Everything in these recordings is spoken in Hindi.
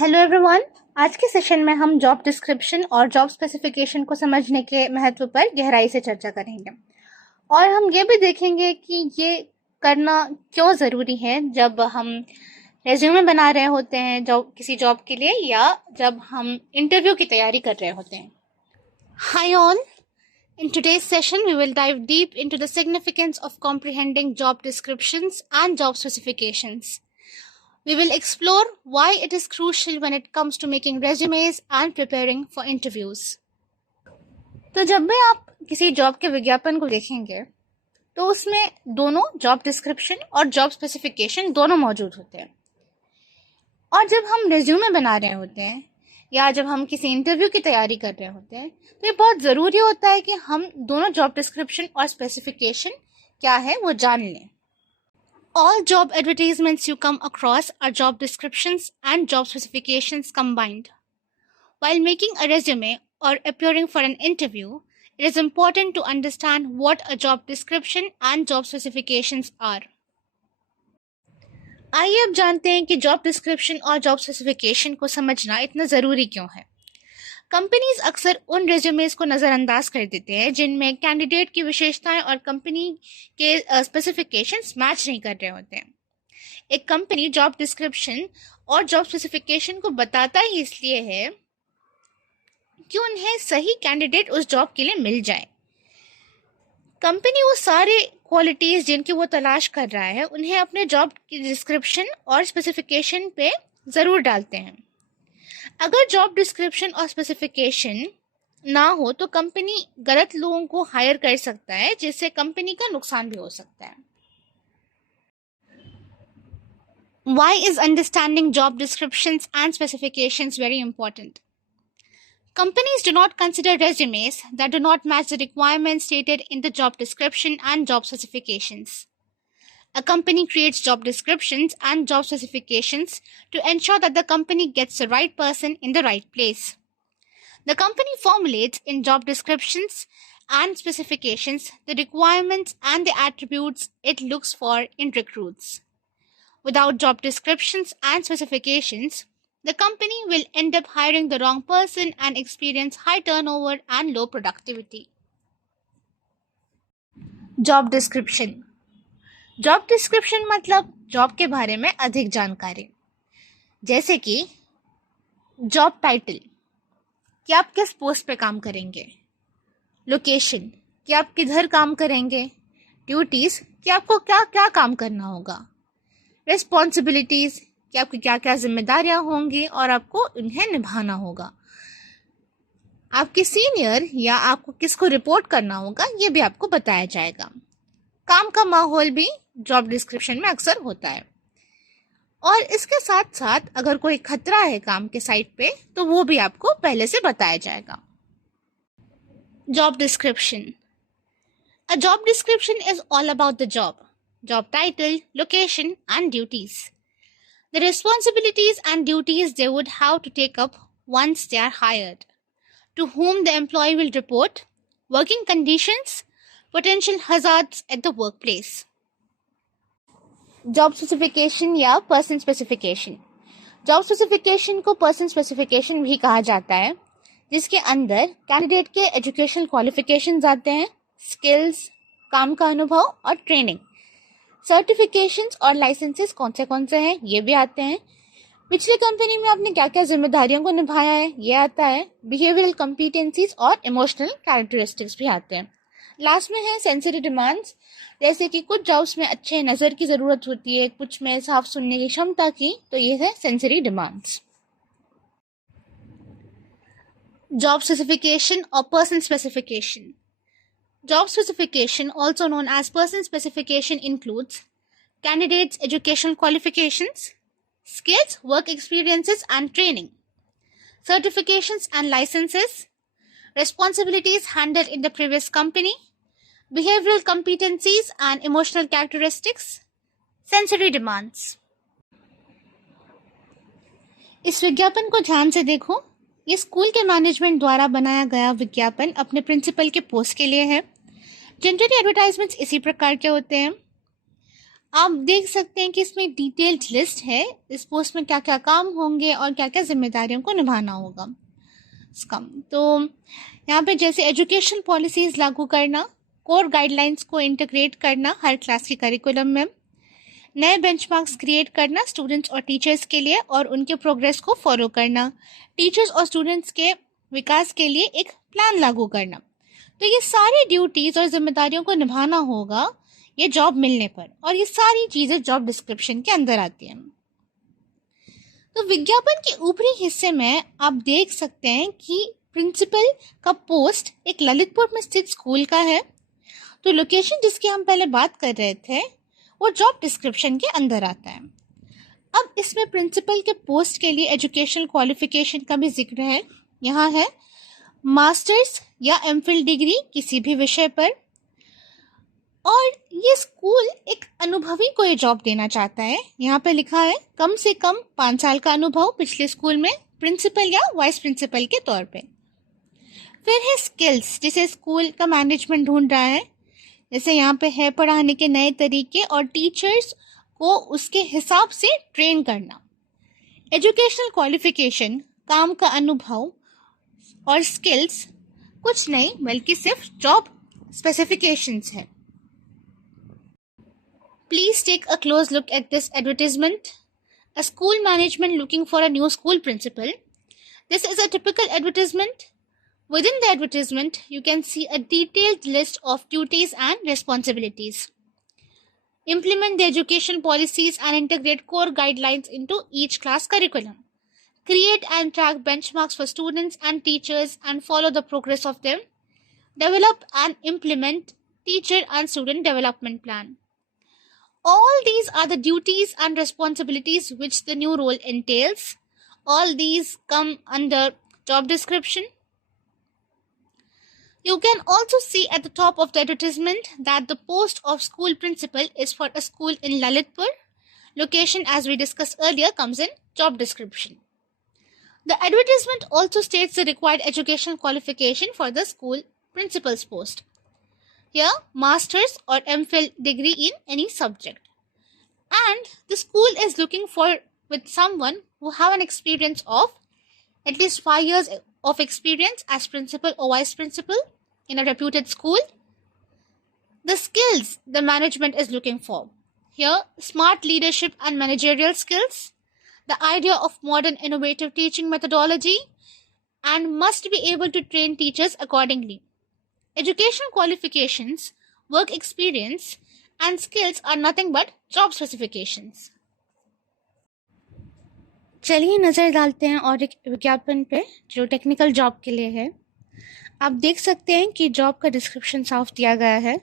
Hello everyone. आज के सेशन में हम जॉब डिस्क्रिप्शन और जॉब स्पेसिफिकेशन को समझने के महत्व पर गहराई से चर्चा करेंगे और हम ये भी देखेंगे कि ये करना क्यों ज़रूरी है जब हम रेज्यूमे बना रहे होते हैं जॉब किसी जॉब के लिए या जब हम इंटरव्यू की तैयारी कर रहे होते हैं। Hi all, in today's session we will dive deep into the significance of comprehending job descriptions and job specifications. We will explore why it is crucial when it comes to making resumes and preparing for interviews. तो जब भी आप किसी जॉब के विज्ञापन को देखेंगे तो उसमें दोनों जॉब डिस्क्रिप्शन और जॉब स्पेसिफिकेशन दोनों मौजूद होते हैं। और जब हम रिज्यूमे बना रहे होते हैं या जब हम किसी इंटरव्यू की तैयारी कर रहे होते हैं तो ये बहुत ज़रूरी होता है कि हम दोनों जॉब डिस्क्रिप्शन और स्पेसिफिकेशन क्या है वो जान लें। All job advertisements you come across are job descriptions and job specifications combined. While making a resume or appearing for an interview, it is important to understand what a job description and job specifications are. आइए अब जानते हैं कि जॉब डिस्क्रिप्शन और जॉब स्पेसिफिकेशन को समझना इतना ज़रूरी क्यों है। कंपनीज अक्सर उन रेज्यूमेज को नज़रअंदाज कर देते हैं जिनमें कैंडिडेट की विशेषताएं और कंपनी के स्पेसिफिकेशंस मैच नहीं कर रहे होते हैं। एक कंपनी जॉब डिस्क्रिप्शन और जॉब स्पेसिफिकेशन को बताता ही इसलिए है कि उन्हें सही कैंडिडेट उस जॉब के लिए मिल जाए। कंपनी वो सारे क्वालिटीज़ जिनकी वो तलाश कर रहा है उन्हें अपने जॉब की डिस्क्रिप्शन और स्पेसिफिकेशन पे ज़रूर डालते हैं। अगर जॉब डिस्क्रिप्शन और स्पेसिफिकेशन ना हो तो कंपनी गलत लोगों को हायर कर सकता है जिससे कंपनी का नुकसान भी हो सकता है। Why is understanding job descriptions and specifications very important? Companies do not consider resumes that do not match the requirements stated in the job description and job specifications. A company creates job descriptions and job specifications to ensure that the company gets the right person in the right place. The company formulates in job descriptions and specifications the requirements and the attributes it looks for in recruits. Without job descriptions and specifications, the company will end up hiring the wrong person and experience high turnover and low productivity. Job description. Job description मतलब जॉब के बारे में अधिक जानकारी, जैसे कि जॉब टाइटल कि आप किस पोस्ट पे काम करेंगे, लोकेशन कि आप किधर काम करेंगे, ड्यूटीज़ कि आपको क्या क्या काम करना होगा, रिस्पॉन्सिबिलिटीज़ कि आपकी क्या क्या जिम्मेदारियां होंगी और आपको उन्हें निभाना होगा, आपके सीनियर या आपको किसको रिपोर्ट करना होगा ये भी आपको बताया जाएगा। काम का माहौल भी जॉब डिस्क्रिप्शन में अक्सर होता है और इसके साथ साथ अगर कोई खतरा है काम के साइट पे तो वो भी आपको पहले से बताया जाएगा। Job description. A job description is all about the job title, location and duties. The responsibilities and duties they would have to take up once they are hired, to whom the employee will report, working conditions, potential hazards at the workplace. Job specification या पर्सन स्पेसिफिकेशन. जॉब स्पेसिफिकेशन को पर्सन स्पेसिफिकेशन भी कहा जाता है, जिसके अंदर कैंडिडेट के एजुकेशनल क्वालिफिकेशंस आते हैं, स्किल्स, काम का अनुभव और ट्रेनिंग, सर्टिफिकेशंस और लाइसेंसेस कौन से हैं ये भी आते हैं, पिछली कंपनी में आपने क्या क्या जिम्मेदारियों को निभाया है ये आता है, बिहेवियरल कॉम्पिटेंसीज और इमोशनल कैरेक्टरिस्टिक्स भी आते हैं। लास्ट में है सेंसरी डिमांड्स, जैसे कि कुछ जॉब्स में अच्छे नज़र की ज़रूरत होती है, कुछ में साफ सुनने की क्षमता की, तो ये है सेंसरी डिमांड्स। जॉब स्पेसिफिकेशन और person specification. Job specification, also known as person specification, includes candidates' educational qualifications, skills, work experiences and training, certifications and licenses, responsibilities handled in the previous company, behavioral competencies and emotional characteristics, sensory demands. इस विज्ञापन को ध्यान से देखो। ये स्कूल के मैनेजमेंट द्वारा बनाया गया विज्ञापन अपने प्रिंसिपल के पोस्ट के लिए है। जनरली एडवर्टाइजमेंट्स इसी प्रकार के होते हैं। आप देख सकते हैं कि इसमें डिटेल्ड लिस्ट है, इस पोस्ट में क्या क्या काम होंगे और क्या क्या जिम्मेदारियों को निभाना होगा इसका। तो यहाँ पे जैसे एजुकेशन पॉलिसीज लागू करना, कोर गाइडलाइंस को इंटीग्रेट करना हर क्लास के करिकुलम में, नए बेंचमार्क्स क्रिएट करना स्टूडेंट्स और टीचर्स के लिए और उनके प्रोग्रेस को फॉलो करना, टीचर्स और स्टूडेंट्स के विकास के लिए एक प्लान लागू करना। तो ये सारी ड्यूटीज और जिम्मेदारियों को निभाना होगा ये जॉब मिलने पर, और ये सारी चीजें जॉब डिस्क्रिप्शन के अंदर आती हैं। तो विज्ञापन के ऊपरी हिस्से में आप देख सकते हैं कि प्रिंसिपल का पोस्ट एक ललितपुर में स्थित स्कूल का है। तो लोकेशन जिसकी हम पहले बात कर रहे थे वो जॉब डिस्क्रिप्शन के अंदर आता है। अब इसमें प्रिंसिपल के पोस्ट के लिए एजुकेशनल क्वालिफिकेशन का भी जिक्र है। यहाँ है मास्टर्स या एमफिल डिग्री किसी भी विषय पर, और ये स्कूल एक अनुभवी को ये जॉब देना चाहता है। यहाँ पे लिखा है कम से कम 5 साल का अनुभव पिछले स्कूल में प्रिंसिपल या वाइस प्रिंसिपल के तौर पे। फिर है स्किल्स जिसे स्कूल का मैनेजमेंट ढूंढ रहा है, जैसे यहाँ पे है पढ़ाने के नए तरीके और टीचर्स को उसके हिसाब से ट्रेन करना। एजुकेशनल क्वालिफिकेशन, काम का अनुभव, और स्किल्स कुछ नहीं बल्कि सिर्फ जॉब स्पेसिफिकेशंस है। Please take a close look at this advertisement. A school management looking for a new school principal. This is a typical advertisement. Within the advertisement, you can see a detailed list of duties and responsibilities. Implement the education policies and integrate core guidelines into each class curriculum. Create and track benchmarks for students and teachers and follow the progress of them. Develop and implement teacher and student development plan. All these are the duties and responsibilities which the new role entails. All these come under job description. You can also see at the top of the advertisement that the post of school principal is for a school in Lalitpur. Location, as we discussed earlier, comes in job description. The advertisement also states the required educational qualification for the school principal's post. Here, master's or MPhil degree in any subject. And the school is looking for with someone who have an experience of at least 5 years of experience as principal or vice principal in a reputed school. The skills the management is looking for. Here, smart leadership and managerial skills, the idea of modern innovative teaching methodology, and must be able to train teachers accordingly. Educational qualifications, work experience, and skills are nothing but job specifications. चलिए नज़र डालते हैं और एक विज्ञापन पे जो टेक्निकल जॉब के लिए है। आप देख सकते हैं कि जॉब का डिस्क्रिप्शन साफ दिया गया है,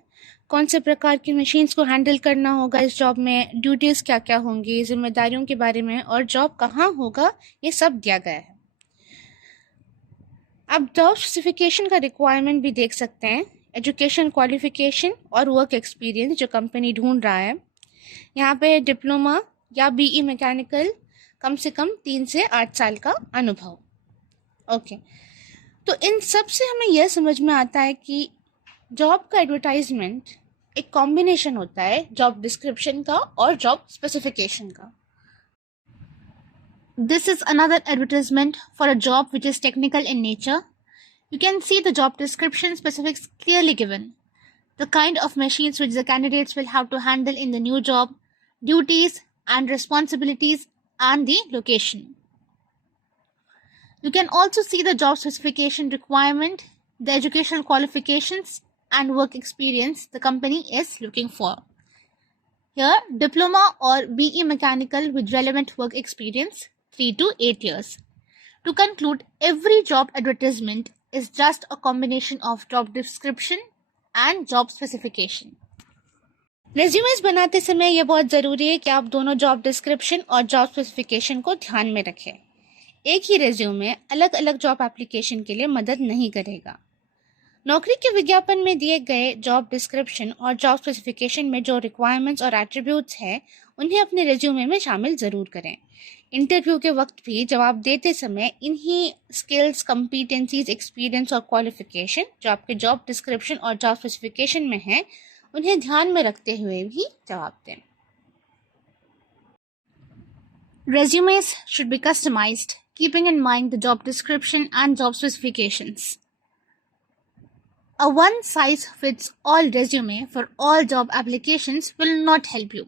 कौन से प्रकार की मशीन्स को हैंडल करना होगा इस जॉब में, ड्यूटीज़ क्या क्या होंगी, जिम्मेदारियों के बारे में, और जॉब कहाँ होगा ये सब दिया गया है। आप जॉब स्पेसिफिकेशन का रिक्वायरमेंट भी देख सकते हैं, एजुकेशन क्वालिफिकेशन और वर्क एक्सपीरियंस जो कंपनी ढूंढ रहा है। यहाँ पे डिप्लोमा या बीई मैकेनिकल, कम से कम 3 से 8 साल का अनुभव। ओके, तो इन सब से हमें यह समझ में आता है कि जॉब का एडवर्टाइजमेंट एक कॉम्बिनेशन होता है जॉब डिस्क्रिप्शन का और जॉब स्पेसिफिकेशन का। This is another advertisement for a job which is technical in nature. You can see the job description specifics clearly given. The kind of machines which the candidates will have to handle in the new job, duties and responsibilities, and the location. You can also see the job specification requirement, the educational qualifications and work experience the company is looking for. Here, diploma or BE mechanical with relevant work experience, 3 to 8 years. To conclude, every job advertisement is just a combination of job description and job specification. Resumes बनाते समय यह बहुत ज़रूरी है कि आप दोनों जॉब डिस्क्रिप्शन और जॉब स्पेसिफिकेशन को ध्यान में रखें। एक ही रेज्यूमे अलग अलग जॉब एप्लीकेशन के लिए मदद नहीं करेगा। नौकरी के विज्ञापन में दिए गए जॉब डिस्क्रिप्शन और जॉब स्पेसिफिकेशन में जो रिक्वायरमेंट्स और एट्रीब्यूट्स हैं उन्हें अपने रेज्यूमे में शामिल ज़रूर करें। इंटरव्यू के वक्त भी जवाब देते समय इन्हीं स्किल्स, कॉम्पिटेंसीज, एक्सपीरियंस और क्वालिफिकेशन जो आपके जॉब डिस्क्रिप्शन और जॉब स्पेसिफिकेशन में हैं उन्हें ध्यान में रखते हुए भी जवाब दें। Resumes should be customized, keeping in mind the job description and job specifications. A one-size-fits-all resume for all job applications will not help you.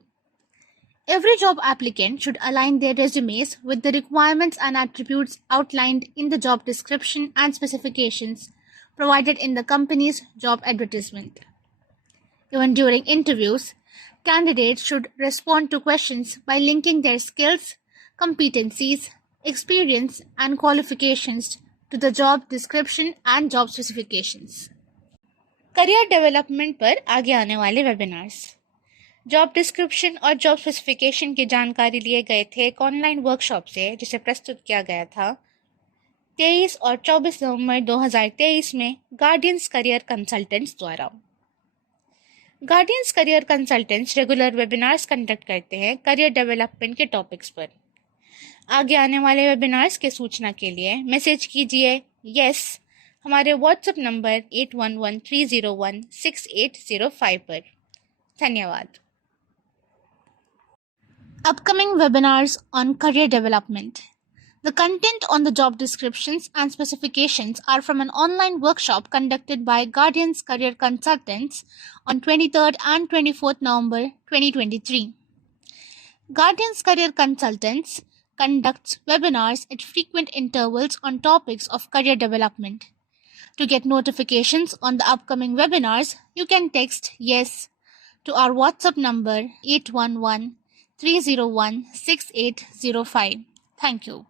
Every job applicant should align their resumes with the requirements and attributes outlined in the job description and specifications provided in the company's job advertisement. Even during interviews, candidates should respond to questions by linking their skills, competencies, experience, and qualifications to the job description and job specifications. Career development पर आगे आने वाले वेबिनार्स। जॉब डिस्क्रिप्शन और जॉब स्पेसिफिकेशन की जानकारी लिए गए थे एक ऑनलाइन वर्कशॉप से, जिसे प्रस्तुत किया गया था 23 और 24 नवंबर 2023 में गार्डियंस करियर कंसल्टेंट्स द्वारा। Guardians career consultants regular webinars conduct करते हैं करियर डेवलपमेंट के टॉपिक्स पर। आगे आने वाले वेबिनार्स के सूचना के लिए मैसेज कीजिए यस हमारे व्हाट्सएप नंबर 8113016805 पर। धन्यवाद। Upcoming webinars on career development. The content on the job descriptions and specifications are from an online workshop conducted by Guardians Career Consultants on 23rd and 24th November 2023. Guardians Career Consultants conducts webinars at frequent intervals on topics of career development. To get notifications on the upcoming webinars, you can text YES to our WhatsApp number 8113016805. Thank you.